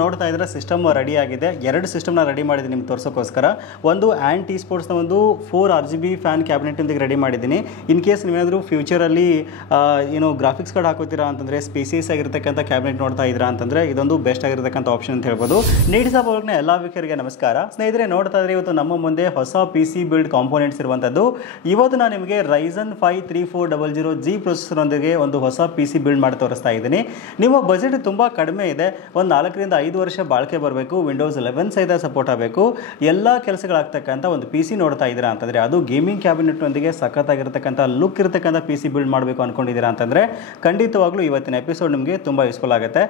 ನೋಡ್ತಾ ಇದ್ರೆ system ready ಆಗಿದೆ. ಎರಡು ಸಿಸ್ಟಮ್ನ ರೆಡಿ ಮಾಡಿದ್ದೀನಿ ನಿಮ್ಗೆ ತೋರಿಸೋಕ್ಕೋಸ್ಕರ. ಒಂದು ಆ್ಯಂಟಿ ಸ್ಪೋರ್ಟ್ಸ್ನ ಒಂದು 4 RGB ಫ್ಯಾನ್ ಕ್ಯಾಬಿನೆಟ್ನೊಂದಿಗೆ ರೆಡಿ ಮಾಡಿದ್ದೀನಿ. ಇನ್ ಕೇಸ್ ನೀವೇನಾದರೂ ಫ್ಯೂಚರಲ್ಲಿ ಏನು ಗ್ರಾಫಿಕ್ಸ್ ಕಾರ್ಡ್ ಹಾಕೋತೀರಾ ಅಂತಂದರೆ ಸ್ಪೇಸಿಯಸ್ ಆಗಿರ್ತಕ್ಕಂಥ ಕ್ಯಾಬಿನೆಟ್ ನೋಡ್ತಾ ಇದ್ದೀರಾ ಅಂತಂದರೆ ಇದೊಂದು ಬೆಸ್ಟ್ ಆಗಿರತಕ್ಕಂಥ ಆಪ್ಷನ್ ಅಂತ ಹೇಳ್ಬೋದು. ನೀಡ್ಸ್ ಆಫ್ ವರ್ಕ್ನ ಎಲ್ಲ ವೀಕ್ಷಕರಿಗೆ ನಮಸ್ಕಾರ. ಸ್ನೇಹಿತರೆ, ನೋಡ್ತಾ ಇದ್ರೆ ಇವತ್ತು ನಮ್ಮ ಮುಂದೆ ಹೊಸ PC ಬಿಲ್ಡ್ ಕಾಂಪೋನೆಂಟ್ಸ್ ಇರುವಂಥದ್ದು. ಇವತ್ತು ನಾನು ನಿಮಗೆ Ryzen 5 3400G ಪ್ರೊಸೆಸರ್ನೊಂದಿಗೆ ಒಂದು ಹೊಸ PC ಬಿಲ್ಡ್ ಮಾಡಿ ತೋರಿಸ್ತಾ ಇದ್ದೀನಿ. ನಿಮ್ಮ ಬಜೆಟ್ ತುಂಬ ಕಡಿಮೆ ಇದೆ, ಒಂದು 4 ರಿಂದ 5 ವರ್ಷ ಬಾಳಿಕೆ ಬರಬೇಕು, ವಿಂಡೋಸ್ 11 ಸಹಿತ ಸಪೋರ್ಟ್ ಆಗಬೇಕು, ಎಲ್ಲ ಕೆಲಸಗಳಾಗ್ತಕ್ಕಂಥ ಒಂದು PC ನೋಡ್ತಾ ಇದ್ದೀರಾ ಅಂತಂದರೆ, ಅದು ಗೇಮಿಂಗ್ ಕ್ಯಾಬಿನೆಟ್ನೊಂದಿಗೆ ಸಖತ್ತಾಗಿರ್ತಕ್ಕಂಥ ಲುಕ್ ಇರತಕ್ಕಂಥ PC ಬಿಲ್ಡ್ ಮಾಡಬೇಕು ಅಂದ್ಕೊಂಡಿದ್ದೀರಾ ಅಂತಂದರೆ ಖಂಡಿತವಾಗ್ಲೂ ಇವತ್ತಿನ ಎಪಿಸೋಡ್ ನಿಮಗೆ ತುಂಬ ಯೂಸ್ಫುಲ್ ಆಗುತ್ತೆ.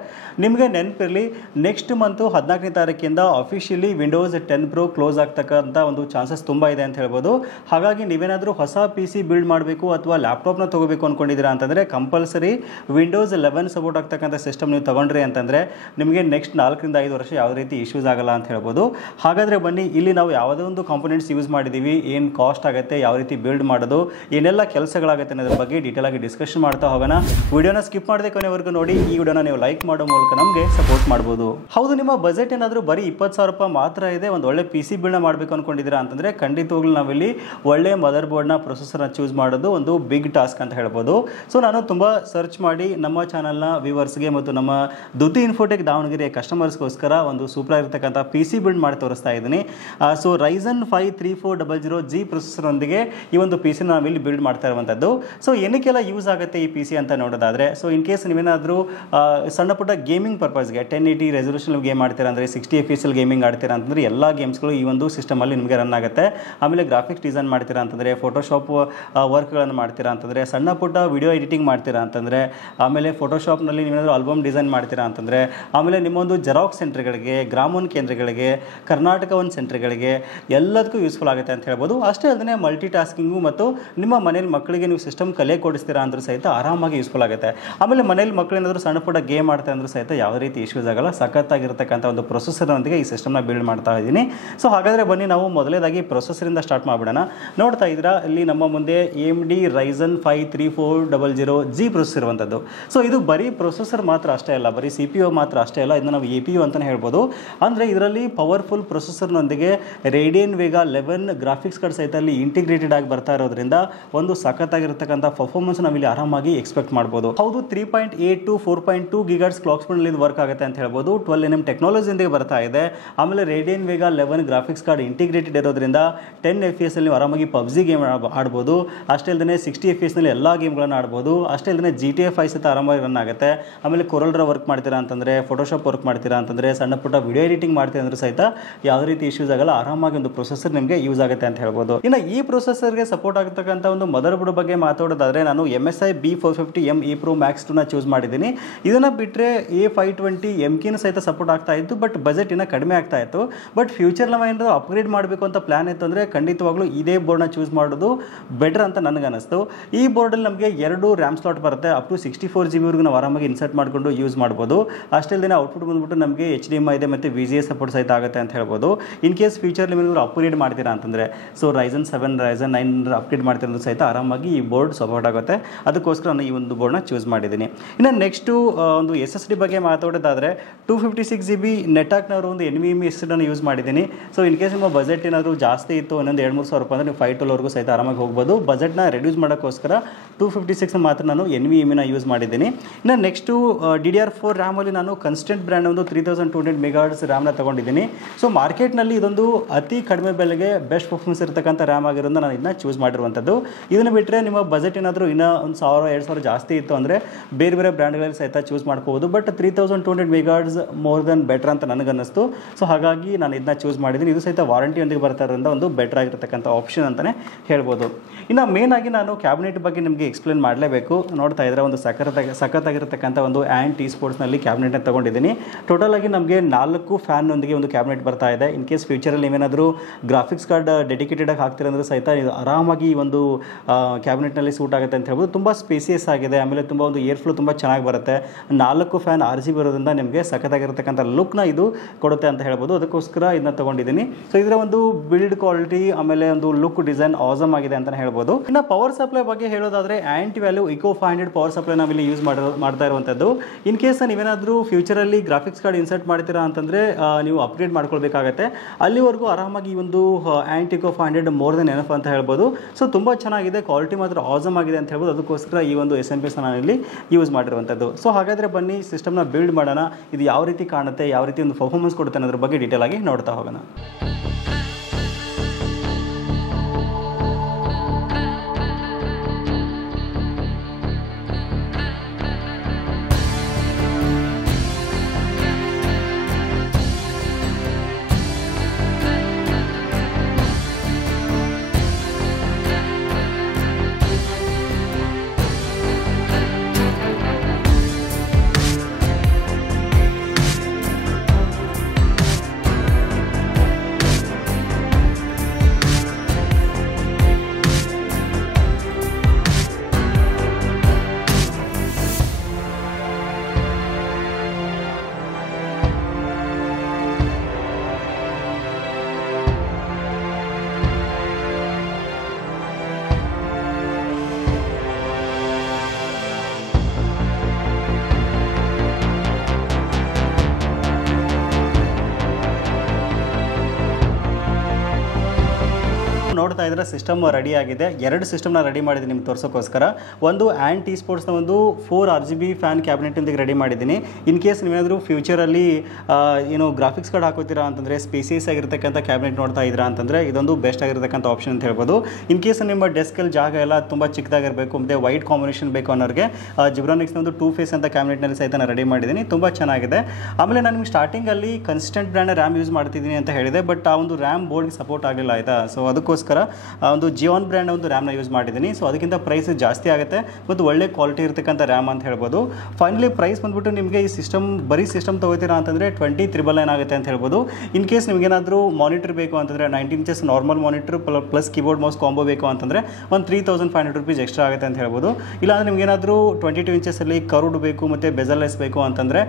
ನಿಮಗೆ ನೆನಪಿರಲಿ, ನೆಕ್ಸ್ಟ್ ಮಂತು 14ನೇ ತಾರೀಕಿಂದ ಅಫಿಷಿಯಲಿ ವಿಂಡೋಸ್ 10 Pro ಕ್ಲೋಸ್ ಆಗ್ತಕ್ಕಂಥ ಒಂದು ಚಾನ್ಸಸ್ ತುಂಬ ಇದೆ ಅಂತ ಹೇಳ್ಬೋದು. ಹಾಗಾಗಿ ನೀವೇನಾದರೂ ಹೊಸ PC ಬಿಲ್ಡ್ ಮಾಡಬೇಕು ಅಥವಾ ಲ್ಯಾಪ್ಟಾಪ್ನ ತೊಗೋಬೇಕು ಅಂದ್ಕೊಂಡಿದ್ದೀರಾ ಅಂತಂದರೆ ಕಂಪಲ್ಸರಿ ವಿಂಡೋಸ್ 11 ಸಪೋರ್ಟ್ ಆಗ್ತಕ್ಕಂಥ ಸಿಸ್ಟಮ್ ನೀವು ತೊಗೊಂಡ್ರಿ ಅಂತಂದರೆ ನಿಮಗೆ ನೆಕ್ಸ್ಟ್ 4 ರಿಂದ 5 ವರ್ಷ ಯಾವುದೇ ರೀತಿ ಇಶ್ಯೂಸ್ ಆಗಲ್ಲ ಅಂತ ಹೇಳ್ಬೋದು. ಹಾಗಾದರೆ ಬನ್ನಿ, ಇಲ್ಲಿ ನಾವು ಯಾವುದೇ ಒಂದು ಕಾಂಪೋನೆಂಟ್ಸ್ ಯೂಸ್ ಮಾಡಿದ್ದೀವಿ, ಏನು ಕಾಸ್ಟ್ ಆಗುತ್ತೆ, ಯಾವ ರೀತಿ ಬಿಲ್ಡ್ ಮಾಡೋದು, ಏನೆಲ್ಲ ಕೆಲಸಗಳಾಗುತ್ತೆ ಅನ್ನೋದ್ರ ಬಗ್ಗೆ ಡೀಟೇಲ್ ಆಗಿ ಡಿಸ್ಕಷನ್ ಮಾಡ್ತಾ ಹೋಗೋಣ. ವಿಡಿಯೋನ ಸ್ಕಿಪ್ ಮಾಡದೆ ಕೊನೆವರೆಗೂ ನೋಡಿ. ಈ ವಿಡಿಯೋನ ನೀವು ಲೈಕ್ ಮಾಡೋ ಮೂಲಕ ನಮಗೆ ಸಪೋರ್ಟ್ ಮಾಡ್ಬೋದು. ಹೌದು, ನಿಮ್ಮ ಬಜೆಟ್ ಏನಾದರೂ ಬರೀ 20,000 ರೂಪಾಯಿ ಮಾತ್ರ ಇದೆ, ಒಂದು ಒಳ್ಳೆ PC ಬಿಲ್ಡ್ನ ಮಾಡಬೇಕು ಅಂದ್ಕೊಂಡಿದ್ದೀರಾ ಅಂತಂದರೆ ಖಂಡಿತವಾಗ್ಲೂ ನಾವಿಲ್ಲಿ ಒಳ್ಳೆ ಮದರ್ ಬೋರ್ಡ್ನ ಪ್ರೊಸೆಸರ್ನ ಚೂಸ್ ಮಾಡೋದು ಒಂದು ಬಿಗ್ ಟಾಸ್ಕ್ ಅಂತ ಹೇಳ್ಬೋದು. ಸೊ ನಾನು ತುಂಬ ಸರ್ಚ್ ಮಾಡಿ ನಮ್ಮ ಚಾನಲ್ನ ವ್ಯೂವರ್ಸ್ಗೆ ಮತ್ತು ನಮ್ಮ ದುತಿ ಇನ್ಫೋಟೆಕ್ ದಾವಣಗೆರೆ ಕಸ್ಟಮರ್ಸ್ಗೋಸ್ಕರ ಒಂದು ಸೂಪರ್ ಆಗಿರ್ತಕ್ಕಂಥ PC ಬಿಲ್ಡ್ ಮಾಡಿ ತೋರಿಸ್ತಾ ಇದ್ದೀನಿ. ಸೊ Ryzen 5 3400G ಪ್ರೊಸೆಸರ್ನೊಂದಿಗೆ ಈ ಒಂದು PC ನಾವಿಲ್ಲಿ ಬಿಲ್ಡ್ ಮಾಡ್ತಾ ಇರುವಂಥದ್ದು. ಸೊ ಏನಕ್ಕೆಲ್ಲ ಯೂಸ್ ಆಗುತ್ತೆ ಈ PC ಅಂತ ನೋಡೋದಾದರೆ, ಸೊ ಇನ್ ಕೇಸ್ ನೀವೇನಾದರೂ ಸಣ್ಣ ಪುಟ್ಟ ಗೇಮಿಂಗ್ ಪರ್ಪಸ್ಗೆ 1080 ರೆಸಲ್ಯೂಷನ್ ಗೇಮ್ ಆಡ್ತೀರಾ ಅಂದರೆ 60 FPS ಗೇಮಿಂಗ್ ಆಡ್ತೀರಾ ಅಂತಂದರೆ ಎಲ್ಲ ಗೇಮ್ಸ್ಗಳು ಈ ಒಂದು ಸಿಸ್ಟಮಲ್ಲಿ ನಿಮಗೆ ರನ್ ಆಗುತ್ತೆ. ಆಮೇಲೆ ಗ್ರಾಫಿಕ್ಸ್ ಡಿಸೈನ್ ಮಾಡ್ತೀರಾ ಅಂತಂದರೆ, ಫೋಟೋಶಾಪ್ ವರ್ಕ್ಗಳನ್ನು ಮಾಡ್ತೀರಾ ಅಂತಂದರೆ, ಸಣ್ಣ ಪುಟ್ಟ ವಿಡಿಯೋ ಎಡಿಟಿಂಗ್ ಮಾಡ್ತೀರಾ ಅಂತಂದರೆ, ಆಮೇಲೆ ಫೋಟೋಶಾಪ್ನಲ್ಲಿ ನೀವೇನಾದರೂ ಆಲ್ಬಮ್ ಡಿಸೈನ್ ಮಾಡ್ತೀರಾ ಅಂತಂದರೆ, ಆಮೇಲೆ ನಿಮ್ಮೊಂದು ಜೆರಾಕ್ಸ್ ಸೆಂಟರ್ಗಳಿಗೆ, ಗ್ರಾಮೋನ್ ಕೇಂದ್ರಗಳಿಗೆ, ಕರ್ನಾಟಕ ಒಂದು ಸೆಂಟರ್ಗಳಿಗೆ ಎಲ್ಲದಕ್ಕೂ ಯೂಸ್ಫುಲ್ ಆಗುತ್ತೆ ಅಂತ ಹೇಳ್ಬೋದು. ಅಷ್ಟೇ ಅಲ್ಲದೆ ಮಲ್ಟಿ ಟಾಸ್ಕಿಂಗು ಮತ್ತು ನಿಮ್ಮ ಮನೇಲಿ ಮಕ್ಕಳಿಗೆ ನೀವು ಸಿಸ್ಟಮ್ ಕಲೆ ಕೊಡಿಸ್ತೀರಾ ಅಂದರೂ ಸಹಿತ ಆರಾಮಾಗಿ ಯೂಸ್ಫುಲ್ ಆಗುತ್ತೆ. ಆಮೇಲೆ ಮನೇಲಿ ಮಕ್ಕಳೇನಾದರೂ ಸಣ್ಣ ಪುಟ್ಟ ಗೇಮ್ ಆಡ್ತಾರೆ ಅಂದರೂ ಸಹಿತ ಯಾವುದೇ ರೀತಿ ಇಶ್ಯೂಸ್ ಆಗಲ್ಲ. ಸಖತ್ತಾಗಿರ್ತಕ್ಕಂಥ ಒಂದು ಪ್ರೊಸೆಸರ್ನೊಂದಿಗೆ ಈ ಸಿಸ್ಟಮ್ನ ಬಿಲ್ಡ್ ಮಾಡ್ತಾ ಇದ್ದೀನಿ. ಸೊ ಹಾಗಾದರೆ ಬನ್ನಿ ನಾವು ಮೊದಲೇದಾಗಿ ಪ್ರೊಸೆಸರಿಂದ ಸ್ಟಾರ್ಟ್ ಮಾಡಿಬಿಡೋಣ. ನೋಡ್ತಾ ಇದ್ದೀರಾ ಇಲ್ಲಿ ನಮ್ಮ ಮುಂದೆ AMD Ryzen 5 3400G ಪ್ರೊಸೆಸರ್ ಇರುವಂಥದ್ದು. ಸೊ ಇದು ಬರೀ ಪ್ರೊಸೆಸರ್ ಮಾತ್ರ ಅಷ್ಟೇ ಅಲ್ಲ, ಬರೀ CPU ಮಾತ್ರ ಅಷ್ಟೇ ಅಲ್ಲ, ಇದನ್ನು ನಾವು APU ಅಂತಲೇ ಹೇಳ್ಬೋದು. ಅಂದರೆ ಇದರಲ್ಲಿ ಪವರ್ಫುಲ್ ಪ್ರೊಸೆಸರ್ನೊಂದಿಗೆ ರೇಡಿಯನ್ ವೇಗ 11 ಗ್ರಾಫಿಕ್ಸ್ ಕಾರ್ಡ್ ಸಹಿತ ಅಲ್ಲಿ ಇಂಟಿಗ್ರೇಟೆಡ್ ಆಗಿ ಬರ್ತಾ ಇರೋದ್ರಿಂದ ಒಂದು ಸಖತ್ತಾಗಿರ್ತಕ್ಕಂಥ ಪರ್ಫಾರ್ಮೆನ್ಸ್ ನಾವಿಲ್ಲಿ ಆರಾಮಾಗಿ ಎಕ್ಸ್ಪೆಕ್ಟ್ ಮಾಡ್ಬೋದು. ಹೌದು, 3.8 to 4.2 GHz ಕ್ಲಾಕ್ ಸ್ಪೀಡ್ ಇದು ವರ್ಕ್ ಆಗುತ್ತೆ ಅಂತ ಹೇಳ್ಬೋದು. 12nm ಟೆಕ್ನಾಲಜಿಯಿಂದ ಬರ್ತಾ ಇದೆ. ಆಮೇಲೆ ರೇಡಿಯನ್ ವೇಗ 11 ಗ್ರಾಫಿಕ್ಸ್ ಕಾರ್ಡ್ ಇಂಟಿಗ್ರೇಟೆಡ್ ಇರೋದ್ರಿಂದ 10 FPS ಅಲ್ಲಿ ನೀವು ಆರಾಮಾಗಿ PUBG ಗೇಮ್ ಆಡ್ಬೋದು. ಅಷ್ಟೇ ಅಲ್ಲದೆ 60 FPS ನಲ್ಲಿ ಎಲ್ಲ ಗೇಮ್ಗಳನ್ನು ಆಡ್ಬೋದು. ಅಷ್ಟೇ ಅಲ್ಲದೆ GTA 5 ಸಹಿತ ಆರಾಮಾಗಿ ರನ್ ಆಗುತ್ತೆ. ಆಮೇಲೆ ಕೊರಲ್ರ ವರ್ಕ್ ಮಾಡ್ತೀರಾ ಅಂತಂದರೆ, ಫೋಟೋಶಾಪ್ ವರ್ಕ್ ಮಾಡ್ತೀರಾ ಅಂತಂದರೆ, ಸಣ್ಣ ಪುಟ್ಟ ವಿಡಿಯೋ ಎಡಿಟಿಂಗ್ ಮಾಡ್ತೀರಾ ಅಂದರೆ ಸಹಿತ ಯಾವುದೇ ರೀತಿ ಇಶ್ಯೂಸ್ ಆಗಲ್ಲ. ಆರಾಮಾಗಿ ಒಂದು ಪ್ರೊಸೆಸರ್ ನಿಮಗೆ ಯೂಸ್ ಆಗುತ್ತೆ ಅಂತ ಹೇಳ್ಬೋದು. ಇನ್ನು ಈ ಪ್ರೊಸೆಸರ್ಗೆ ಸಪೋರ್ಟ್ ಆಗತಕ್ಕಂಥ ಒಂದು ಮದರ್ ಬೋರ್ಡ್ ಬಗ್ಗೆ ಮಾತಾಡೋದಾದರೆ ನಾನು MSI B450M E Pro Max 2ನ ಚೂಸ್ ಮಾಡಿದ್ದೀನಿ. ಇದನ್ನು ಬಿಟ್ಟರೆ A520 MKನ ಸಹಿತ ಸಪೋರ್ಟ್ ಆಗ್ತಾ ಇತ್ತು, ಬಟ್ ಬಜೆಟ್ ಇನ್ನೂ ಕಡಿಮೆ ಆಗ್ತಾ ಇತ್ತು. ಬಟ್ ಫ್ಯೂಚರ್ ನಾವೇನಾದರೂ ಅಪ್ಗ್ರೇಡ್ ಮಾಡಬೇಕು ಅಂತ ಪ್ಲಾನ್ ಇತ್ತು ಅಂದರೆ ಖಂಡಿತವಾಗ್ಲೂ ಇದೇ ಬೋರ್ಡ್ನ ಚೂಸ್ ಮಾಡೋದು ಬೆಟರ್ ಅಂತ ನನಗನ್ನಿಸ್ತು. ಈ ಬೋರ್ಡಲ್ಲಿ ನಮಗೆ 2 RAM ಸ್ಲಾಟ್ ಬರುತ್ತೆ. ಅಪ್ ಟು 64 GB ವರೆಗೂ ನಾವು ಆರಾಮಾಗಿ ಇನ್ಸರ್ಟ್ ಮಾಡಿಕೊಂಡು ಯೂಸ್ ಮಾಡ್ಬೋದು. ಅಷ್ಟೇ ಅಲ್ಲದೆ ಔಟ್ಪುಟ್ ಬಂದ್ಬಿಟ್ಟು ನಮಗೆ HDMI ಇದೆ ಮತ್ತು VGA ಸಪೋರ್ಟ್ ಸಹಿತ ಆಗುತ್ತೆ ಅಂತ ಹೇಳ್ಬೋದು. ಇನ್ ಕೇಸ್ ಫ್ಯೂಚರ್ ನಿಮಗೆ ಅಪ್ಗ್ರೇಡ್ ಮಾಡ್ತೀರಾ ಅಂತಂದರೆ, ಸೊ Ryzen 7 Ryzen 9 ಅಪ್ಗ್ರೇಡ್ ಮಾಡ್ತಿರೋದು ಸಹಿತ ಆರಾಮಾಗಿ ಈ ಬೋರ್ಡ್ ಸಪೋರ್ಟ್ ಆಗುತ್ತೆ. ಅದಕ್ಕೋಸ್ಕರ ನಾನು ಈ ಒಂದು ಬೋರ್ಡ್ನ ಚೂಸ್ ಮಾಡಿದ್ದೀನಿ. ಇನ್ನು ನೆಕ್ಸ್ಟು ಒಂದು SSD ಬಗ್ಗೆ ಮಾತಾಡೋದಾದರೆ 256 GB ನೆಟ್ಆಕ್ನವರು ಒಂದು NVMe SSDನ ಯೂಸ್ ಮಾಡಿದ್ದೀನಿ. ಸೊ ಇನ್ ಕೇಸ್ ನಿಮ್ಮ ಬಜೆಟ್ ಏನಾದರೂ ಜಾಸ್ತಿ ಇತ್ತು, ಇನ್ನೊಂದು 2-3 ಸಾವಿರ ರೂಪಾಯಿ ಅಂದರೆ ನೀವು 512ವರೆಗೂ ಸಹಿತ ಆರಾಮಾಗಿ ಹೋಗ್ಬೋದು. ಬಜೆಟ್ನ ರೆಡ್ಯೂಸ್ ಮಾಡೋಕ್ಕೋಸ್ಕರ 256 ಮಾತ್ರ ನಾನು NVMeನ ಯೂಸ್ ಮಾಡಿದ್ದೀನಿ. ಇನ್ನು ನೆಕ್ಸ್ಟು DDR4 ರ್ಯಾಮಲ್ಲಿ ನಾನು ಕನ್ಸ್ಟೆಂಟ್ ಬ್ರ್ಯಾಂಡ್ ಒಂದು 3200 MHz ರ್ಯಾಮ್ನ ತೊಗೊಂಡಿದ್ದೀನಿ. ಸೊ ಮಾರ್ಕೆಟ್ನಲ್ಲಿ ಇದೊಂದು ಅತಿ ಕಡಿಮೆ ಬೆಲೆಗೆ ಬೆಸ್ಟ್ ಪರ್ಫಾರ್ಮೆನ್ಸ್ ಇರತಕ್ಕಂಥ ರ್ಯಾಮ್ ಆಗಿರೋದು ನಾನು ಇದನ್ನ ಚೂಸ್ ಮಾಡಿರುವಂಥದ್ದು. ಇದನ್ನು ಬಿಟ್ಟರೆ ನಿಮ್ಮ ಬಜೆಟ್ ಏನಾದರೂ ಇನ್ನೂ ಒಂದು 1000-2000 ಜಾಸ್ತಿ ಇತ್ತು ಅಂದರೆ ಬೇರೆ ಬೇರೆ ಬ್ರ್ಯಾಂಡ್ಗಳಲ್ಲಿ ಸಹಿತ ಚೂಸ್ ಮಾಡ್ಕೋಬೋದು. But 3200 MHz more than better ಅಂತ ನನಗನ್ನಿಸ್ತು. ಸೊ ಹಾಗಾಗಿ ನಾನು ಇದನ್ನ ಚೂಸ್ ಮಾಡಿದ್ದೀನಿ. ಇದು ಸಹಿತ ವಾರಂಟಿಯೊಂದಿಗೆ ಬರ್ತಾ ಇರೋದ್ರಿಂದ ಒಂದು ಬೆಟರ್ ಆಗಿರ್ತಕ್ಕಂಥ ಆಪ್ಷನ್ ಅಂತಲೇ ಹೇಳ್ಬೋದು. ಇನ್ನು ಮೇನ್ ಆಗಿ ನಾನು ಕ್ಯಾಬಿನೆಟ್ ಬಗ್ಗೆ ನಿಮಗೆ ಎಕ್ಸ್ಪ್ಲೇನ್ ಮಾಡಲೇಬೇಕು. ನೋಡ್ತಾ ಇದ್ರೆ ಒಂದು ಸಖತ್ತಾಗಿರ್ತಕ್ಕಂಥ ಒಂದು ಆ್ಯಂಟಿ ಸ್ಪೋರ್ಟ್ಸ್ನಲ್ಲಿ ಕ್ಯಾಬಿನೆಟ್ನ ತೊಗೊಂಡಿದ್ದೀನಿ. ಟೋಟಲ್ ಆಗಿ ನಮಗೆ 4 ಫ್ಯಾನ್ನೊಂದಿಗೆ ಒಂದು ಕ್ಯಾಬಿನೆಟ್ ಬರ್ತಾ ಇದೆ. ಇನ್ ಕೇಸ್ ಫ್ಯೂಚರಲ್ಲಿ ನೀವೇನಾದರೂ ಗ್ರಾಫಿಕ್ಸ್ ಕಾರ್ಡ್ ಡೆಡಿಕೇಟೆಡ್ ಆಗಿ ಹಾಕ್ತಿರಂದ್ರೆ ಸಹಿತ ಇದು ಆರಾಮಾಗಿ ಈ ಒಂದು ಕ್ಯಾಬಿನೆಟ್ನಲ್ಲಿ ಸೂಟ್ ಆಗುತ್ತೆ ಅಂತ ಹೇಳ್ಬೋದು. ತುಂಬ ಸ್ಪೇಸಿಯಸ್ ಆಗಿದೆ. ಆಮೇಲೆ ತುಂಬ ಒಂದು ಏರ್ ಫ್ಲೋ ತುಂಬ ಚೆನ್ನಾಗಿ ಬರುತ್ತೆ. 4 ಫ್ಯಾನ್ RGB ಬರೋದ್ರಿಂದ ನಿಮಗೆ ಸಖತ್ತಾಗಿರ್ತಕ್ಕಂಥ ಲುಕ್ನ ಇದು ಕೊಡುತ್ತೆ ಅಂತ ಹೇಳ್ಬೋದು. ಅದಕ್ಕೋಸ್ಕರ ಇದನ್ನ ತೊಗೊಂಡಿದ್ದೀನಿ. ಸೊ ಇದರ ಒಂದು ಬಿಲ್ಡ್ ಕ್ವಾಲಿಟಿ ಆಮೇಲೆ ಒಂದು ಲುಕ್ ಡಿಸೈನ್ ಆಸಮ್ ಆಗಿದೆ ಅಂತ ಹೇಳ್ಬೋದು. ಇನ್ನು ಪವರ್ ಸಪ್ಲೈ ಬಗ್ಗೆ ಹೇಳೋದಾದರೆ ಆ್ಯಂಟಿ ವ್ಯಾಲ್ಯೂ ಇಕೋ 500 ಪವರ್ ಸಪ್ಲೈ ನಾವಿಲ್ಲಿ ಯೂಸ್ ಮಾಡ್ತಾ ಇರುವಂಥದ್ದು. ಇನ್ ಕೇಸ್ ನೀವೇನಾದರೂ ಫ್ಯೂಚರಲ್ಲಿ ಗ್ರಾಫಿಕ್ಸ್ ಗ್ರಾಫಿಕ್ಸ್ ಕಾರ್ಡ್ ಇನ್ಸರ್ಟ್ ಮಾಡ್ತೀರಾ ಅಂತಂದರೆ ನೀವು ಅಪ್ಗ್ರೇಡ್ ಮಾಡ್ಕೊಳ್ಬೇಕಾಗತ್ತೆ. ಅಲ್ಲಿವರೆಗೂ ಆರಾಮಾಗಿ ಈ ಒಂದು ಆ್ಯಂಟಿಕೋ 500 ಮೋರ್ ದೆನ್ ಎನಫ್ ಅಂತ ಹೇಳ್ಬೋದು. ಸೊ ತುಂಬ ಚೆನ್ನಾಗಿದೆ, ಕ್ವಾಲಿಟಿ ಮಾತ್ರ ಆಸಮ್ ಆಗಿದೆ ಅಂತ ಹೇಳ್ಬೋದು. ಅದಕ್ಕೋಸ್ಕರ ಈ ಒಂದು SMP ನಾನಿಲ್ಲಿ ಯೂಸ್ ಮಾಡಿರುವಂಥದ್ದು. ಸೊ ಹಾಗಾದರೆ ಬನ್ನಿ ಸಿಸ್ಟಮ್ನ ಬಿಲ್ಡ್ ಮಾಡೋಣ. ಇದು ಯಾವ ರೀತಿ ಕಾಣುತ್ತೆ, ಯಾವ ರೀತಿ ಒಂದು ಪರ್ಫಾರ್ಮೆನ್ಸ್ ಕೊಡುತ್ತೆ ಅನ್ನೋದ್ರ ಬಗ್ಗೆ ಡೀಟೇಲ್ ಆಗಿ ನೋಡ್ತಾ ಹೋಗೋಣ. ನೋಡ್ತಾ ಇದ್ರೆ ಸಿಸ್ಟಮ್ ರೆಡಿ ಆಗಿದೆ. 2 ಸಿಸ್ಟಮ್ನ ರೆಡಿ ಮಾಡಿದ್ದೀನಿ ನಿಮ್ಗೆ ತೋರಿಸೋಕ್ಕೋಸ್ಕರ. ಒಂದು ಆ್ಯಂಡ್ ಟಿ ಸ್ಪೋರ್ಟ್ಸ್ನ ಒಂದು 4 RGB ಫ್ಯಾನ್ ಕ್ಯಾಬಿನೆಟ್ ಇಂದಿಗೆ ರೆಡಿ ಮಾಡಿದ್ದೀನಿ. ಇನ್ ಕೇಸ್ ನೀವೇನಾದರೂ ಫ್ಯೂಚರಲ್ಲಿ ಏನು ಗ್ರಾಫಿಕ್ಸ್ ಕಾರ್ಡ್ ಹಾಕೋತೀರಾ ಅಂತಂದರೆ ಸ್ಪೇಸಿಯಸ್ ಆಗಿರ್ತಕ್ಕಂಥ ಕ್ಯಾಬಿನೆಟ್ ನೋಡ್ತಾ ಇದ್ದೀರಾ ಅಂತಂದರೆ ಇದೊಂದು ಬೆಸ್ಟ್ ಆಗಿರ್ತಕ್ಕಂಥ ಆಪ್ಷನ್ ಅಂತ ಹೇಳ್ಬೋದು. ಇನ್ ಕೇಸ್ ನಿಮ್ಮ ಡೆಸ್ಕಲ್ಲಿ ಜಾಗ ಎಲ್ಲ ತುಂಬ ಚಿಕ್ಕದಾಗಿರಬೇಕು ಮತ್ತು ವೈಟ್ ಕಾಂಬಿನೇಷನ್ ಬೇಕು ಅನ್ನೋರಿಗೆ ಜಿಬ್ರಾನಿಕ್ಸ್ನ ಒಂದು 2 ಫೇಸ್ ಅಂತ ಕ್ಯಾಬಿನೆಟ್ನಲ್ಲಿ ಸಹಿತ ನಾನು ರೆಡಿ ಮಾಡಿದ್ದೀನಿ. ತುಂಬ ಚೆನ್ನಾಗಿದೆ. ಆಮೇಲೆ ನಾನು ನಿಮ್ಗೆ ಸ್ಟಾರ್ಟಿಂಗಲ್ಲಿ ಕನ್ಸಿಸ್ಟೆಂಟ್ ಬ್ರ್ಯಾಂಡ್ ರ್ಯಾಮ್ ಯೂಸ್ ಮಾಡ್ತಿದ್ದೀನಿ ಅಂತ ಹೇಳಿದೆ, ಬಟ್ ಆ ಒಂದು ರ್ಯಾಮ್ ಬೋರ್ಡ್ಗೆ ಸಪೋರ್ಟ್ ಆಗಲಿಲ್ಲ ಆಯಿತಾ. ಸೊ ಅದಕ್ಕೋಸ್ಕರ ಒಂದು ಜಿಯೋನ್ ಬ್ರ್ಯಾಂಡ್ ಒಂದು ರ್ಯಾಮ್ನ ಯೂಸ್ ಮಾಡಿದ್ದೀನಿ. ಸೊ ಅದಕ್ಕಿಂತ ಪ್ರೈಸ್ ಜಾಸ್ತಿ ಆಗುತ್ತೆ ಮತ್ತು ಒಳ್ಳೆ ಕ್ವಾಲಿಟಿ ಇರತಕ್ಕಂಥ ರ್ಯಾಮ್ ಅಂತ ಹೇಳ್ಬೋದು. ಫೈನಲಿ ಪ್ರೈಸ್ ಬಂದ್ಬಿಟ್ಟು ನಿಮಗೆ ಈ ಬರೀ ಸಿಸ್ಟಮ್ ತೊಗೋತೀರಾ ಅಂತಂದರೆ 20,999 ಆಗುತ್ತೆ ಅಂತ ಹೇಳ್ಬೋದು. ಇನ್ ಕೇಸ್ ನಿಮಗೇನಾದರೂ ಮಾನಿಟರ್ ಬೇಕು ಅಂತಂದರೆ 19 inches normal monitor plus keyboard mouse combo ಬೇಕು ಅಂತಂದರೆ ಒಂದು 3,500 ರೂಪೀಸ್ ಎಕ್ಸ್ಟ್ರಾ ಆಗುತ್ತೆ ಅಂತ ಹೇಳ್ಬೋದು. ಇಲ್ಲಾಂದರೆ ನಿಮಗೇನಾದರೂ 22 ಇಂಚಸ್ಸಲ್ಲಿ ಕರ್ವ್ಡ್ ಬೇಕು ಮತ್ತು ಬೆಜಲ್ಲೆಸ್ ಬೇಕು ಅಂತಂದರೆ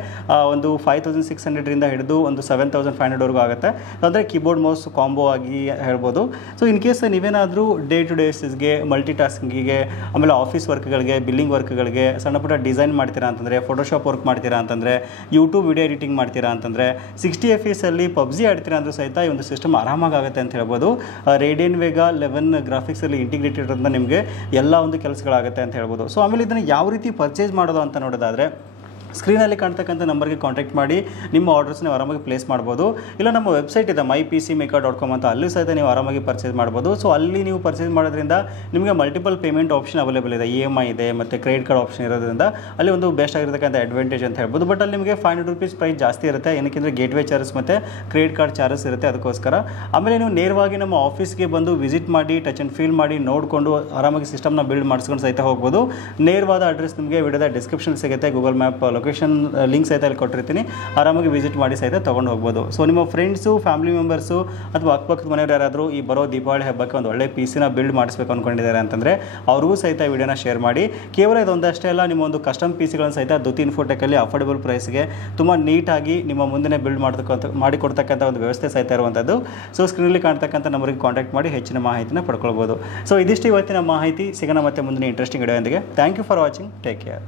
ಒಂದು 5,600ರಿಂದ ಹಿಡಿದು ಒಂದು 7,500ವರೆಗೂ ಆಗುತ್ತೆ. ಅಂದರೆ ಕೀಬೋರ್ಡ್ ಮೌಸ್ ಕಾಂಬೋ ಆಗಿ ಹೇಳ್ಬೋದು. ಸೊ ಇನ್ ಕೇಸ್ ನೀವೇನಾದರೂ ಡೇ ಟು ಡೇಸ್ಗೆ ಮಲ್ಟಿ ಟಾಸ್ಕಿಂಗಿಗೆ ಆಮೇಲೆ ಆಫೀಸ್ ವರ್ಕ್ಗಳಿಗೆ ಬಿಲ್ಲಿಂಗ್ ವರ್ಕ್ಗಳಿಗೆ ಸಣ್ಣ ಪುಟ್ಟ ಡಿಸೈನ್ ಮಾಡ್ತೀರಾ ಅಂತಂದರೆ ಫೋಟೋಶಾಪ್ ವರ್ಕ್ ಮಾಡ್ತೀರಾ ಅಂತಂದರೆ ಯೂಟ್ಯೂಬ್ ವಿಡಿಯೋ ಎಡಿಟಿಂಗ್ ಮಾಡ್ತೀರಾ ಅಂತಂದರೆ 60 FPS ಅಲ್ಲಿ ಪಬ್ಜಿ ಆಡ್ತೀರಾ ಅಂದರೂ ಸಹಿತ ಈ ಒಂದು ಸಿಸ್ಟಮ್ ಆರಾಮಾಗುತ್ತೆ ಅಂತ ಹೇಳ್ಬೋದು. ರೇಡಿಯನ್ ವೇಗಾ 11 ಗ್ರಾಫಿಕ್ಸಲ್ಲಿ ಇಂಟಿಗ್ರೇಟೆಡ್ ಅಂತ ನಿಮಗೆ ಎಲ್ಲ ಒಂದು ಕೆಲಸಗಳಾಗುತ್ತೆ ಅಂತ ಹೇಳ್ಬೋದು. ಸೊ ಆಮೇಲೆ ಇದನ್ನು ಯಾವ ರೀತಿ ಪರ್ಚೇಸ್ ಮಾಡೋದು ಅಂತ ನೋಡೋದಾದರೆ ಸ್ಕ್ರೀನಲ್ಲಿ ಕಾಣ್ತಕ್ಕಂಥ ನಂಬರ್ಗೆ ಕಾಂಟ್ಯಾಕ್ಟ್ ಮಾಡಿ ನಿಮ್ಮ ಆರ್ಡರ್ಸ್ನ ಆರಾಮಾಗಿ ಪ್ಲೇಸ್ ಮಾಡ್ಬೋದು. ಇಲ್ಲ ನಮ್ಮ ವೆಬ್ಸೈಟ್ ಇದೆ mypcmaker.com ಅಂತ, ಅಲ್ಲೂ ಸಹಿತ ನೀವು ಆರಾಮಾಗಿ ಪರ್ಚೇಸ್ ಮಾಡ್ಬೋದು. ಸೊ ಅಲ್ಲಿ ನೀವು ಪರ್ಚೇಸ್ ಮಾಡೋದ್ರಿಂದ ನಿಮಗೆ ಮಲ್ಟಿಪಲ್ ಪೇಮೆಂಟ್ ಆಪ್ಷನ್ ಅವೈಲೇಬಲ್ ಇದೆ. EMI ಇದೆ ಮತ್ತು ಕ್ರೆಡಿಟ್ ಕಾರ್ಡ್ ಆಪ್ಷನ್ ಇರೋದ್ರಿಂದ ಅಲ್ಲಿ ಒಂದು ಬೆಸ್ಟ್ ಆಗಿರ್ತಕ್ಕಂಥ ಅಡ್ವಾಂಟೇಜ್ ಅಂತ ಹೇಳ್ಬೋದು. ಬಟ್ ಅಲ್ಲಿ ನಿಮಗೆ 500 ರೂಪೀಸ್ ಪ್ರೈಸ್ ಜಾಸ್ತಿ ಇರುತ್ತೆ, ಏನಕ್ಕೆಂದರೆ ಗೇಟ್ವೇ ಚಾರ್ಜಸ್ ಮತ್ತು ಕ್ರೆಡಿಟ್ ಕಾರ್ಡ್ ಚಾರ್ಜಸ್ ಇರುತ್ತೆ, ಅದಕ್ಕೋಸ್ಕರ. ಆಮೇಲೆ ನೀವು ನೇರವಾಗಿ ನಮ್ಮ ಆಫೀಸ್ಗೆ ಬಂದು ವಿಸಿಟ್ ಮಾಡಿ ಟಚ್ ಆ್ಯಂಡ್ ಫೀಲ್ ಮಾಡಿ ನೋಡಿಕೊಂಡು ಆರಾಮಾಗಿ ಸಿಸ್ಟಮ್ನ ಬಿಲ್ಡ್ ಮಾಡಿಸ್ಕೊಂಡು ಸಹಿತ ಹೋಗ್ಬೋದು. ನೇರವಾದ ಅಡ್ರೆಸ್ ನಿಮಗೆ ವಿಡಿಯೋದ ಡಿಸ್ಕ್ರಿಪ್ಷನ್ ಸಿಗುತ್ತೆ, ಗೂಗಲ್ ಮ್ಯಾಪ್ ಲೊಕೇಶನ್ ಲಿಂಕ್ ಸಹಿತ ಅಲ್ಲಿ ಕೊಟ್ಟಿರ್ತೀನಿ, ಆರಾಮಾಗಿ ವಿಸಿಟ್ ಮಾಡಿ ಸಹಿತ ತೊಗೊಂಡು ಹೋಗ್ಬೋದು. ಸೊ ನಿಮ್ಮ ಫ್ರೆಂಡ್ಸು ಫ್ಯಾಮಿಲಿ ಮೆಂಬರ್ಸು ಅಥವಾ ಅಕ್ಕಪಕ್ಕದ ಮನೆಯವರು ಯಾರಾದರೂ ಈ ಬರೋ ದೀಪಾವಳಿ ಹಬ್ಬಕ್ಕೆ ಒಂದು ಒಳ್ಳೆ PC ಬಿಲ್ಡ್ ಮಾಡಿಸ್ಬೇಕು ಅಂದ್ಕೊಂಡಿದ್ದಾರೆ ಅಂತಂದರೆ ಅವ್ರಿಗೂ ಸಹಿತ ವಿಡಿಯೋನ ಶೇರ್ ಮಾಡಿ. ಕೇವಲ ಇದೊಂದಷ್ಟೇ ಅಲ್ಲ, ನಿಮ್ಮ ಒಂದು ಕಸ್ಟಮ್ PCಗಳನ್ನು ಸಹಿತ ದುತಿ ಇನ್ಫೋಟೆಕಲ್ಲಿ ಅಫೋರ್ಡೆಬಲ್ ಪ್ರೈಸ್ಗೆ ತುಂಬ ನೀಟಾಗಿ ನಿಮ್ಮ ಮುಂದೆ ಬಿಲ್ಡ್ ಮಾಡಿಕೊಡ್ತಕ್ಕಂಥ ಒಂದು ವ್ಯವಸ್ಥೆ ಸಹಿತ ಇರುವಂಥದ್ದು. ಸೊ ಸ್ಕ್ರೀನಲ್ಲಿ ಕಾಣ್ತಕ್ಕಂಥ ನಂಬರ್ಗೆ ಕಾಂಟ್ಯಾಕ್ಟ್ ಮಾಡಿ ಹೆಚ್ಚಿನ ಮಾಹಿತಿನ ಪಡ್ಕೊಳ್ಬೋದು. ಸೊ ಇದಿಷ್ಟು ಇವತ್ತಿನ ಮಾಹಿತಿ. ಸಿಗೋಣ ಮತ್ತೆ ಮುಂದಿನ ಇಂಟ್ರೆಸ್ಟಿಂಗ್ ವಿಡಿಯೋದೊಂದಿಗೆ. Thank you for watching. Take care.